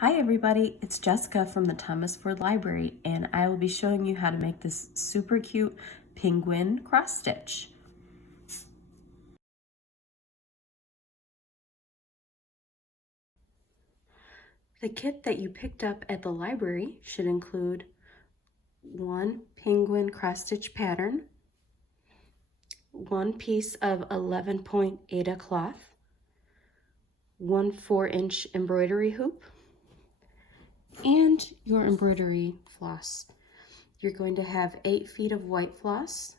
Hi everybody, it's Jessica from the Thomas Ford Library, and I will be showing you how to make this super cute penguin cross stitch. The kit that you picked up at the library should include one penguin cross stitch pattern, one piece of 11-point Aida cloth, one 4-inch embroidery hoop, and your embroidery floss. You're going to have 8 feet of white floss,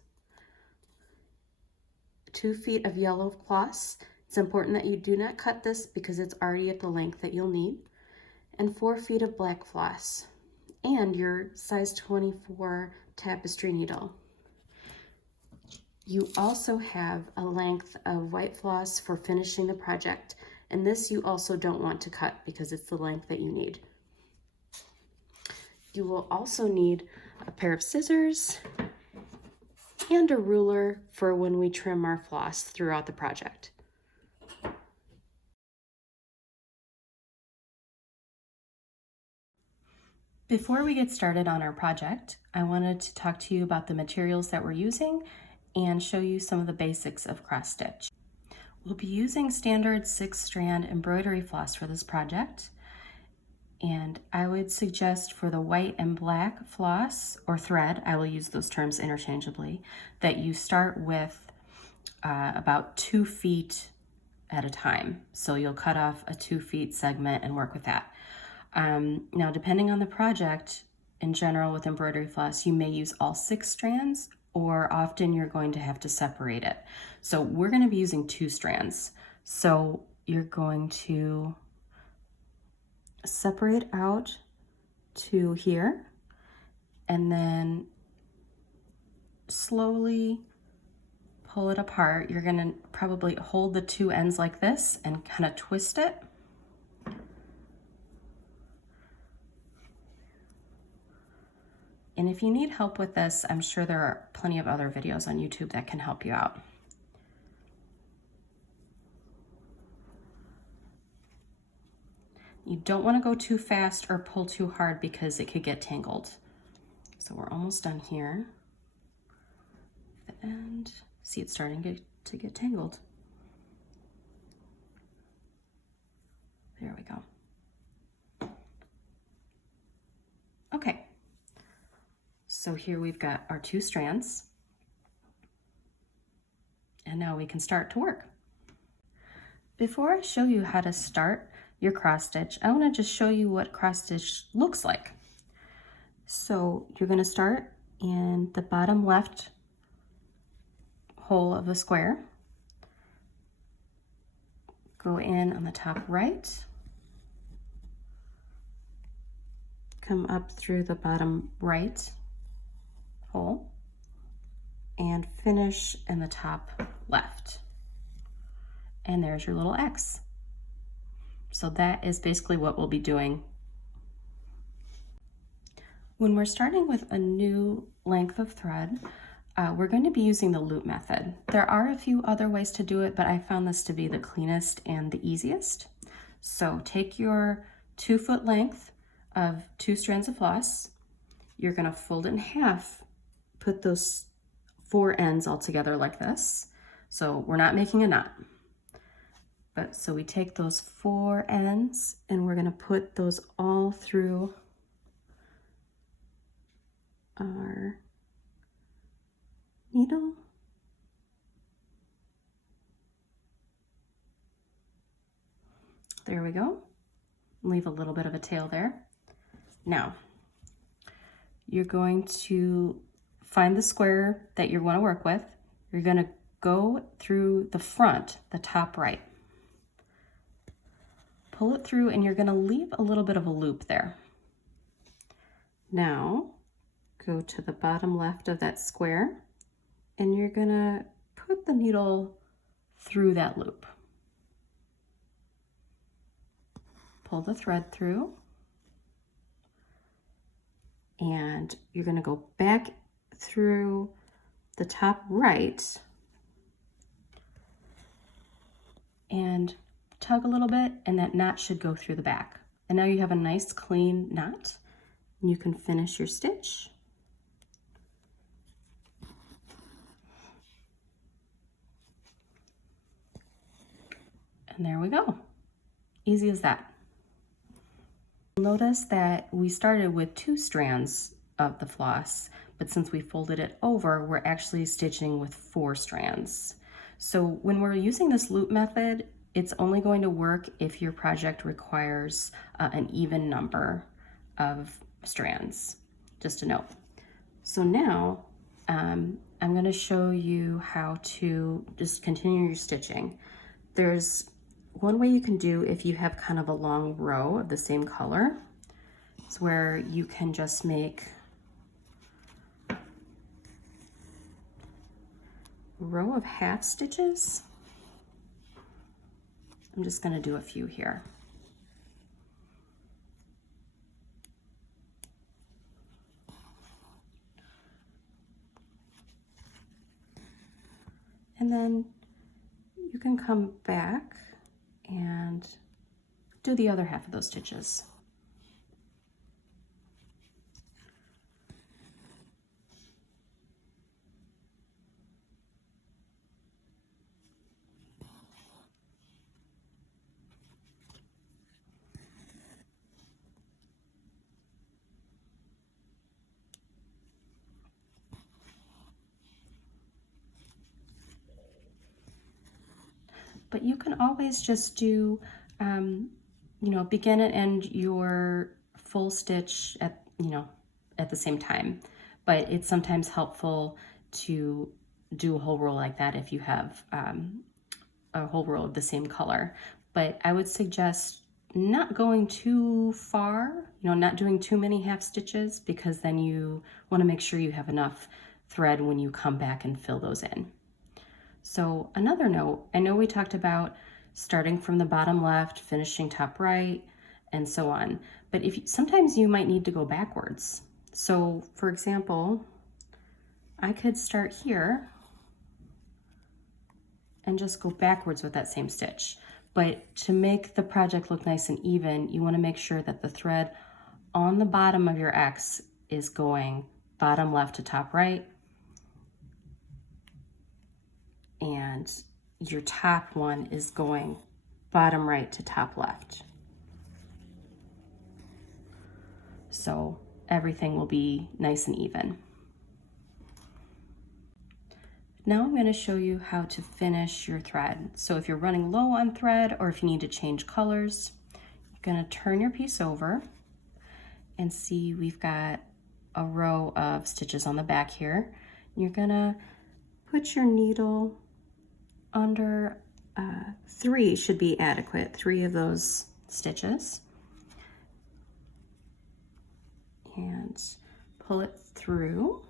2 feet of yellow floss. It's important that you do not cut this because it's already at the length that you'll need, and 4 feet of black floss, and your size 24 tapestry needle. You also have a length of white floss for finishing the project, and this you also don't want to cut because it's the length that you need. You will also need a pair of scissors and a ruler for when we trim our floss throughout the project. Before we get started on our project, I wanted to talk to you about the materials that we're using and show you some of the basics of cross stitch. We'll be using standard 6-strand embroidery floss for this project, and I would suggest for the white and black floss or thread, I will use those terms interchangeably, that you start with about 2 feet at a time. So you'll cut off a 2 feet segment and work with that. Now, depending on the project, in general with embroidery floss, you may use all 6 strands, or often you're going to have to separate it. So we're going to be using 2 strands. So you're going to separate out to here, and then slowly pull it apart. You're going to probably hold the 2 ends like this and kind of twist it. And if you need help with this, I'm sure there are plenty of other videos on YouTube that can help you out. You don't want to go too fast or pull too hard because it could get tangled. So we're almost done here. And see, it's starting to get tangled. There we go. Okay. So here we've got our 2 strands. And now we can start to work. Before I show you how to start your cross stitch, I want to just show you what cross stitch looks like. So you're going to start in the bottom left hole of the square, go in on the top right, come up through the bottom right hole, and finish in the top left. And there's your little X. So that is basically what we'll be doing. When we're starting with a new length of thread, we're going to be using the loop method. There are a few other ways to do it, but I found this to be the cleanest and the easiest. So take your 2 foot length of 2 strands of floss. You're going to fold it in half, put those 4 ends all together like this. So we're not making a knot. But so we take those 4 ends and we're going to put those all through our needle. There we go. Leave a little bit of a tail there. Now, you're going to find the square that you want to work with. You're going to go through the front, the top right. Pull it through and you're going to leave a little bit of a loop there. Now, go to the bottom left of that square and you're going to put the needle through that loop. Pull the thread through and you're going to go back through the top right and tug a little bit, and that knot should go through the back. And now you have a nice clean knot, and you can finish your stitch. And there we go. Easy as that. Notice that we started with 2 strands of the floss, but since we folded it over, we're actually stitching with 4 strands. So when we're using this loop method, it's only going to work if your project requires an even number of strands, just a note. So now I'm going to show you how to just continue your stitching. There's one way you can do if you have kind of a long row of the same color, is where you can just make a row of half stitches. I'm just going to do a few here. And then you can come back and do the other half of those stitches. But you can always just do, begin and end your full stitch at the same time. But it's sometimes helpful to do a whole row like that if you have a whole row of the same color. But I would suggest not going too far, not doing too many half stitches, because then you want to make sure you have enough thread when you come back and fill those in. So another note, I know we talked about starting from the bottom left, finishing top right, and so on. But sometimes you might need to go backwards. So for example, I could start here and just go backwards with that same stitch. But to make the project look nice and even, you want to make sure that the thread on the bottom of your X is going bottom left to top right, and your top one is going bottom right to top left. So everything will be nice and even. Now I'm going to show you how to finish your thread. So if you're running low on thread, or if you need to change colors, you're going to turn your piece over and see we've got a row of stitches on the back here. You're going to put your needle under 3 should be adequate, 3 of those stitches, and pull it through,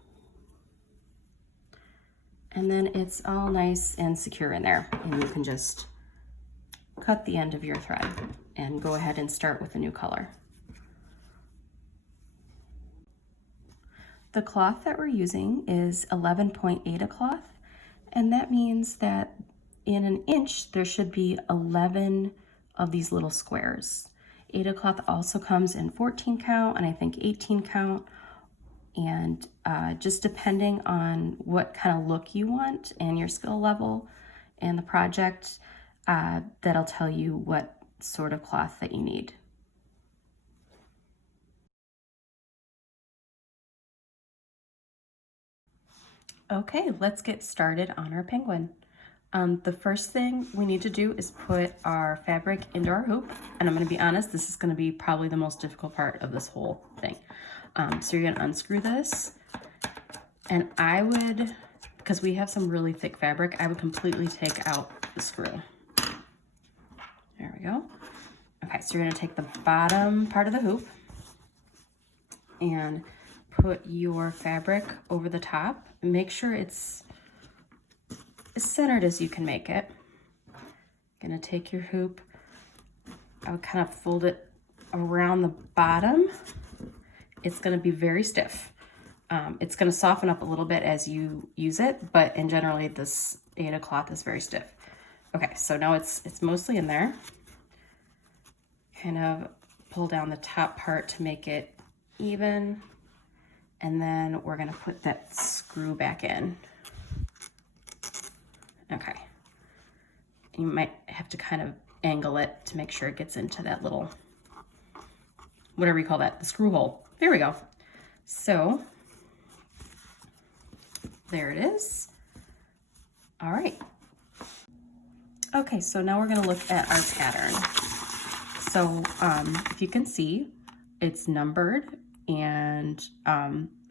and then it's all nice and secure in there, and you can just cut the end of your thread and go ahead and start with a new color. The cloth that we're using is 11.8 cloth, and that means that in an inch there should be 11 of these little squares. 8 cloth also comes in 14 count and I think 18 count, and just depending on what kind of look you want and your skill level and the project, that'll tell you what sort of cloth that you need. Okay, let's get started on our penguin. The first thing we need to do is put our fabric into our hoop, and I'm going to be honest, this is going to be probably the most difficult part of this whole thing. So you're going to unscrew this, and I would, because we have some really thick fabric, I would completely take out the screw. There we go. Okay, so you're going to take the bottom part of the hoop and put your fabric over the top. Make sure it's as centered as you can make it. Gonna take your hoop, I would kind of fold it around the bottom. It's gonna be very stiff. It's gonna soften up a little bit as you use it, but in generally this Aida cloth is very stiff. Okay, so now it's mostly in there. Kind of pull down the top part to make it even. And then we're gonna put that screw back in. Okay. You might have to kind of angle it to make sure it gets into that little, whatever you call that, the screw hole. There we go. So there it is. All right. Okay, so now we're gonna look at our pattern. So if you can see, it's numbered, and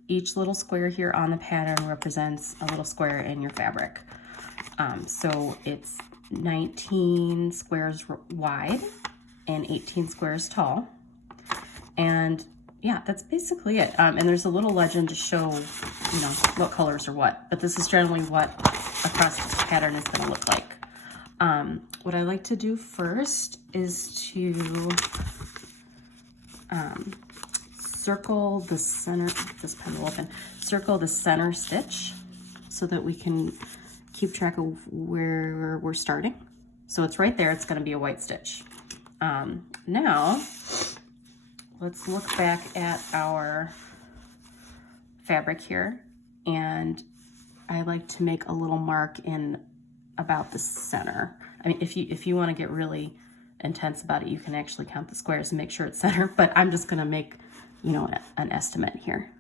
each little square here on the pattern represents a little square in your fabric. So it's 19 squares wide and 18 squares tall. And yeah, that's basically it. And there's a little legend to show, you know, what colors are what, but this is generally what a cross-stitch pattern is gonna look like. What I like to do first is to circle the center, this pen will open, circle the center stitch so that we can keep track of where we're starting. So it's right there, it's gonna be a white stitch. Now, let's look back at our fabric here, and I like to make a little mark in about the center. I mean, if you wanna get really intense about it, you can actually count the squares and make sure it's center, but I'm just gonna make, you know, an estimate here.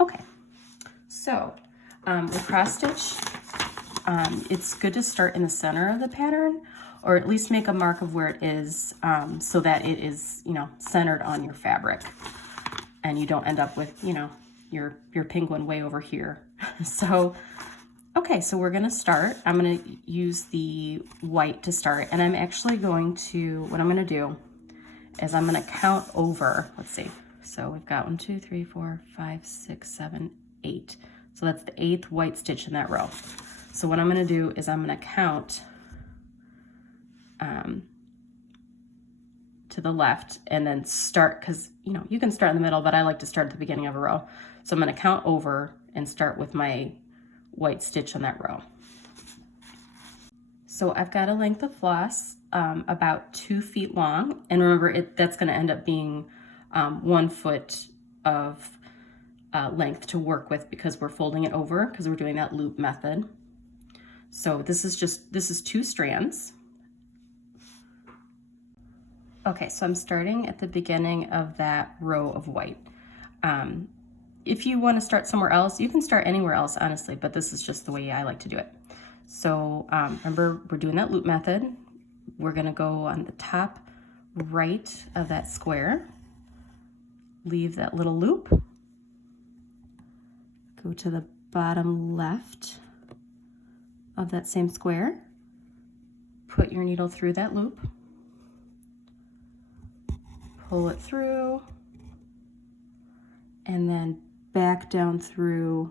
Okay, so with cross stitch, it's good to start in the center of the pattern, or at least make a mark of where it is, so that it is, you know, centered on your fabric, and you don't end up with, you know, your penguin way over here. So, okay, so we're gonna start. I'm gonna use the white to start, and I'm actually going to, what I'm gonna do is I'm gonna count over, let's see. So we've got 1, 2, 3, 4, 5, 6, 7, 8. So that's the 8th white stitch in that row. So what I'm gonna do is I'm gonna count to the left and then start, because you know, you can start in the middle, but I like to start at the beginning of a row. So I'm gonna count over and start with my white stitch in that row. So I've got a length of floss about 2 feet long, and remember, that's gonna end up being 1 foot of length to work with, because we're folding it over, because we're doing that loop method. So this is 2 strands. Okay, so I'm starting at the beginning of that row of white. If you want to start somewhere else, you can start anywhere else, honestly, but this is just the way I like to do it. So remember, we're doing that loop method. We're gonna go on the top right of that square, leave that little loop, go to the bottom left of that same square, put your needle through that loop, pull it through, and then back down through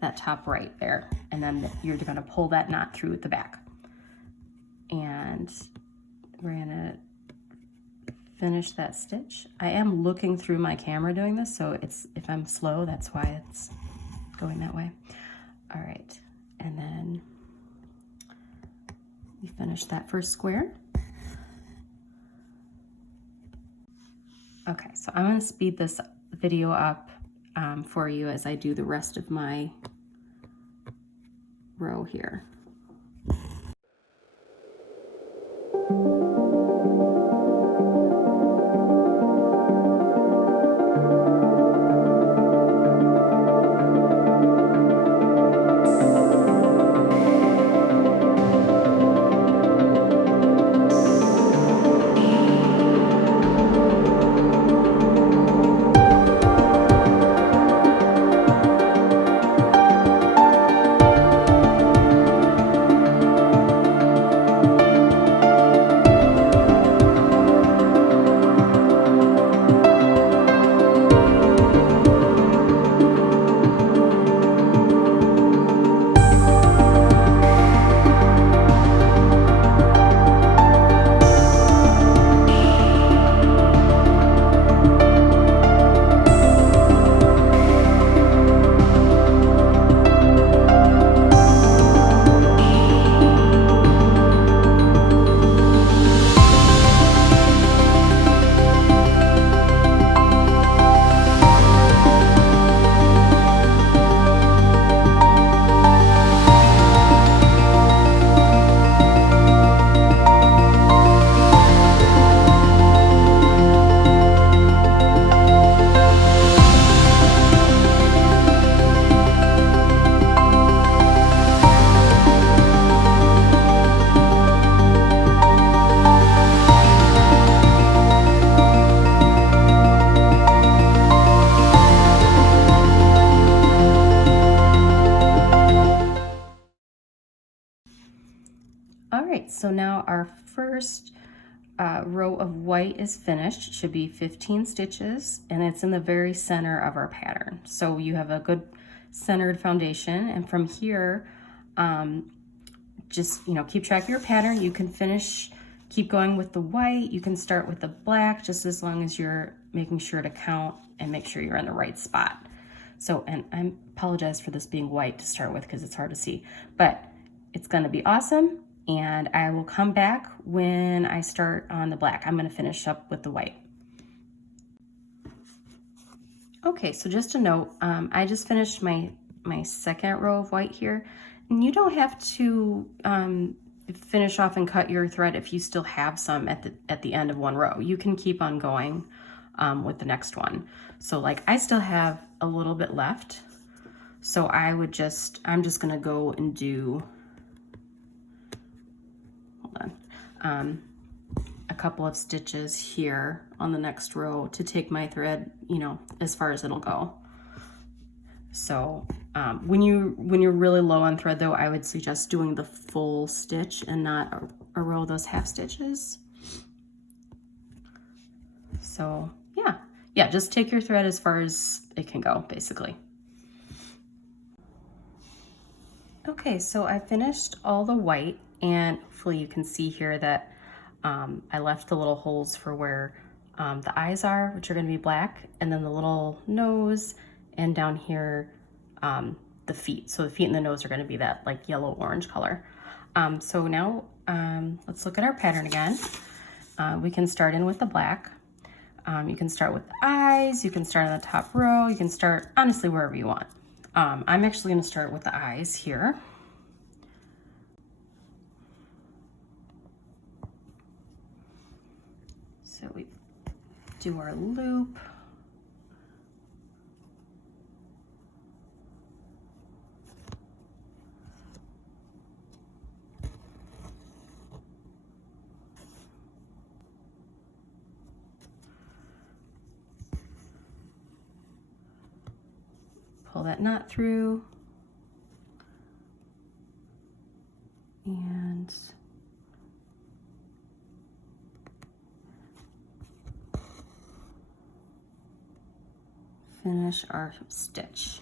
that top right there. And then you're gonna pull that knot through at the back. And we're gonna finish that stitch. I am looking through my camera doing this, so if I'm slow, that's why it's going that way. All right, and then we finish that first square. Okay, so I'm gonna speed this video up for you as I do the rest of my row here. right, so now our first row of white is finished. It should be 15 stitches, and it's in the very center of our pattern. So you have a good centered foundation, and from here, just, you know, keep track of your pattern. You can finish, keep going with the white. You can start with the black, just as long as you're making sure to count and make sure you're in the right spot. So, and I apologize for this being white to start with because it's hard to see, but it's gonna be awesome. And I will come back when I start on the black. I'm gonna finish up with the white. Okay, so just a note, I just finished my second row of white here. And you don't have to finish off and cut your thread if you still have some at the end of one row. You can keep on going with the next one. So like I still have a little bit left. So I'm just gonna go and do, hold on, a couple of stitches here on the next row to take my thread, you know, as far as it'll go. So when you're really low on thread though, I would suggest doing the full stitch and not a row of those half stitches. So yeah, just take your thread as far as it can go, basically. Okay, so I finished all the white, and hopefully you can see here that I left the little holes for where the eyes are, which are gonna be black, and then the little nose, and down here, the feet. So the feet and the nose are gonna be that like yellow-orange color. So now let's look at our pattern again. We can start in with the black. You can start with the eyes, you can start on the top row, you can start honestly wherever you want. I'm actually gonna start with the eyes here. So we do our loop. Pull that knot through, and finish our stitch.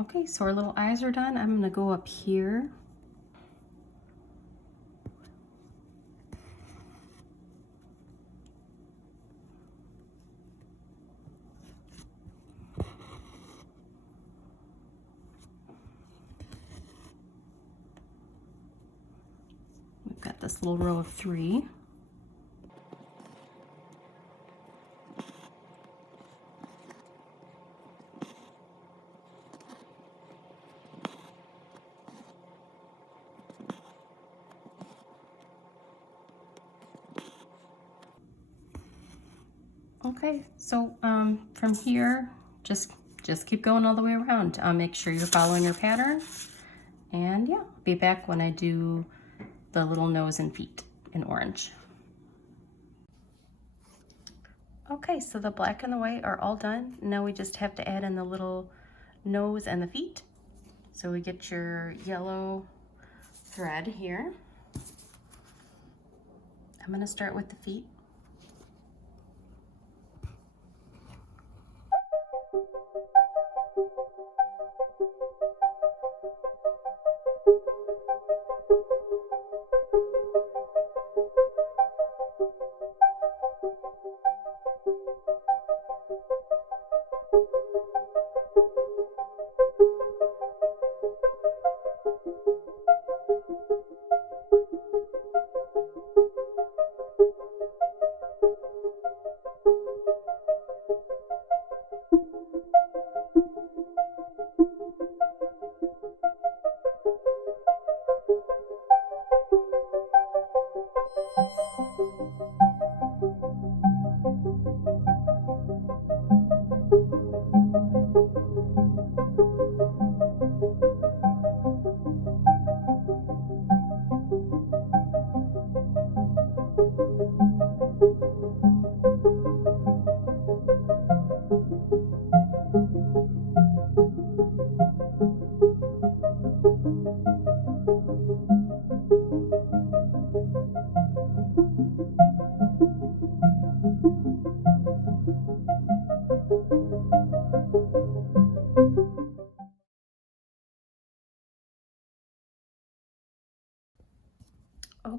Okay, so our little eyes are done. I'm gonna go up here. We've got this little row of 3. Okay, so from here, just keep going all the way around. Make sure you're following your pattern, and yeah, be back when I do the little nose and feet in orange. Okay, so the black and the white are all done. Now we just have to add in the little nose and the feet. So we get your yellow thread here. I'm gonna start with the feet.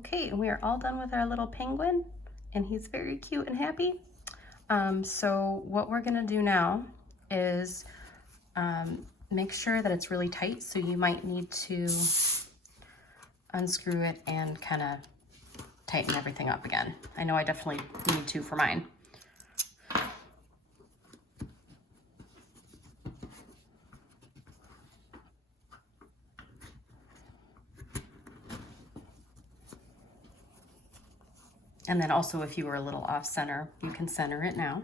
Okay, and we are all done with our little penguin, and he's very cute and happy. So what we're gonna do now is make sure that it's really tight, so you might need to unscrew it and kind of tighten everything up again. I know I definitely need to for mine. And then also, if you were a little off center, you can center it now.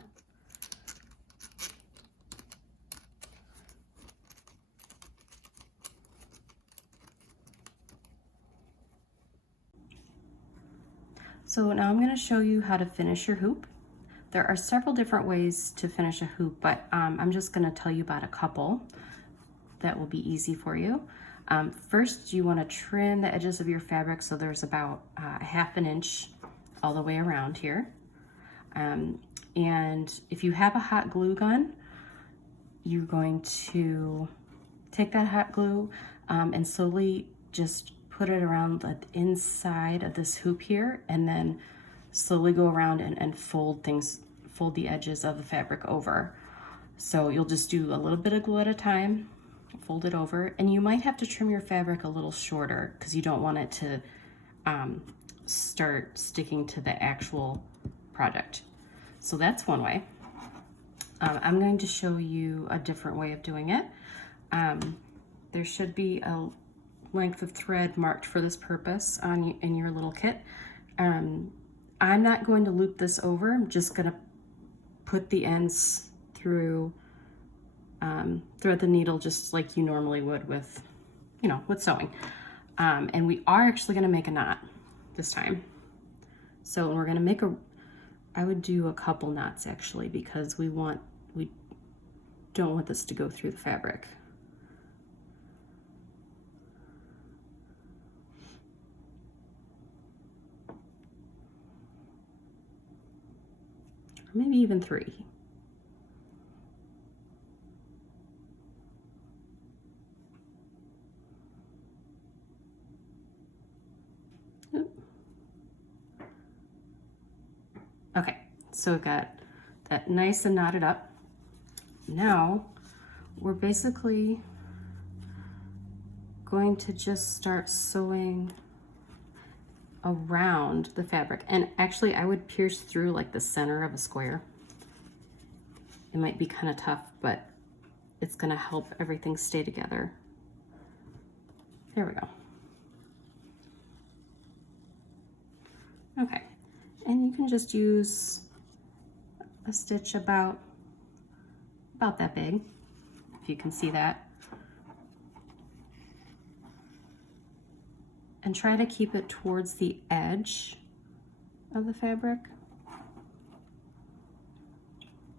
So now I'm going to show you how to finish your hoop. There are several different ways to finish a hoop, but I'm just going to tell you about a couple that will be easy for you. First, you want to trim the edges of your fabric so there's about a ½ inch all the way around here. And if you have a hot glue gun, you're going to take that hot glue and slowly just put it around the inside of this hoop here, and then slowly go around and fold the edges of the fabric over. So you'll just do a little bit of glue at a time, fold it over, and you might have to trim your fabric a little shorter because you don't want it to start sticking to the actual project. So that's one way. I'm going to show you a different way of doing it. There should be a length of thread marked for this purpose in your little kit. I'm not going to loop this over. I'm just going to put the ends through, thread the needle just like you normally would with, with sewing. And we are actually going to make a knot this time. So we're going to make I would do a couple knots actually, because we don't want this to go through the fabric. Or maybe even 3. Okay, so we've got that nice and knotted up. Now we're basically going to just start sewing around the fabric. And actually I would pierce through like the center of a square. It might be kind of tough, but it's going to help everything stay together. There we go. Okay, and you can just use a stitch about that big, if you can see that. And try to keep it towards the edge of the fabric.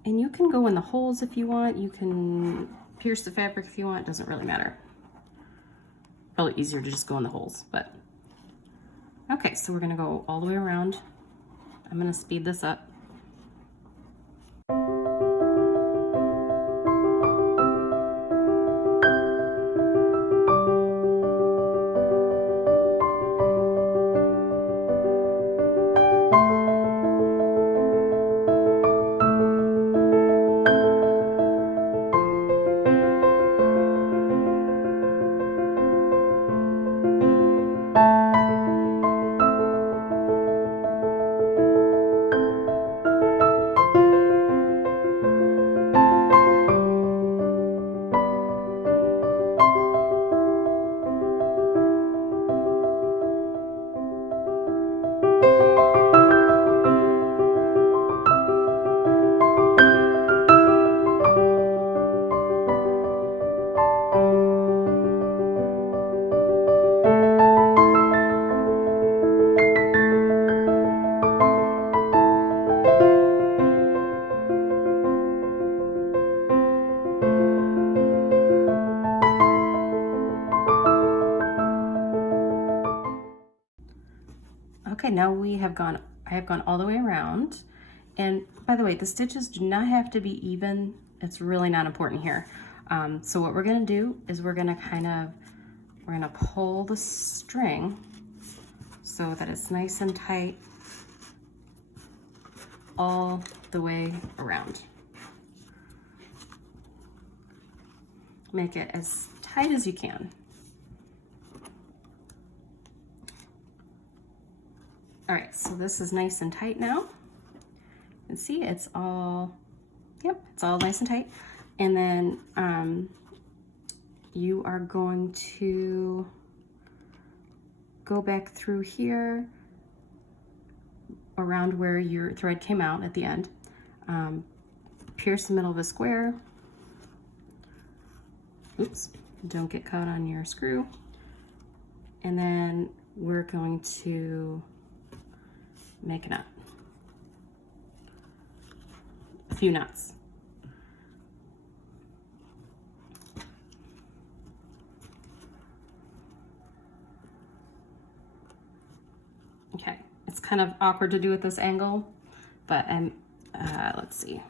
And you can go in the holes if you want. You can pierce the fabric if you want. It doesn't really matter. Probably easier to just go in the holes, but. Okay, so we're gonna go all the way around. I'm gonna speed this up. Okay, now I have gone all the way around. And by the way, the stitches do not have to be even. It's really not important here. So what we're gonna do is we're gonna pull the string so that it's nice and tight all the way around. Make it as tight as you can. All right, so this is nice and tight now. You can see it's all, yep, it's all nice and tight. And then you are going to go back through here around where your thread came out at the end. Pierce the middle of the square. Oops, don't get caught on your screw. And then we're going to make a knot. A few knots. Okay, it's kind of awkward to do at this angle, but let's see.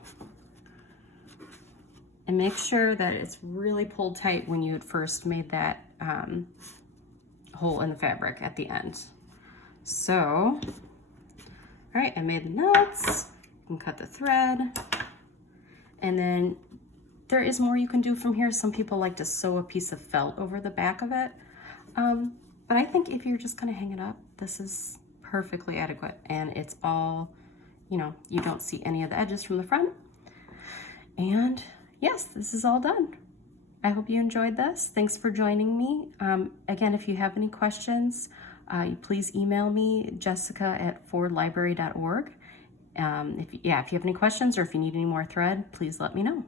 And make sure that it's really pulled tight when you had first made that hole in the fabric at the end. So, all right, I made the knots. You can cut the thread. And then there is more you can do from here. Some people like to sew a piece of felt over the back of it. But I think if you're just gonna hang it up, this is perfectly adequate. And it's all, you know, you don't see any of the edges from the front. And yes, this is all done. I hope you enjoyed this. Thanks for joining me. Again, if you have any questions, please email me, jessica@fordlibrary.org. If you have any questions or if you need any more thread, please let me know.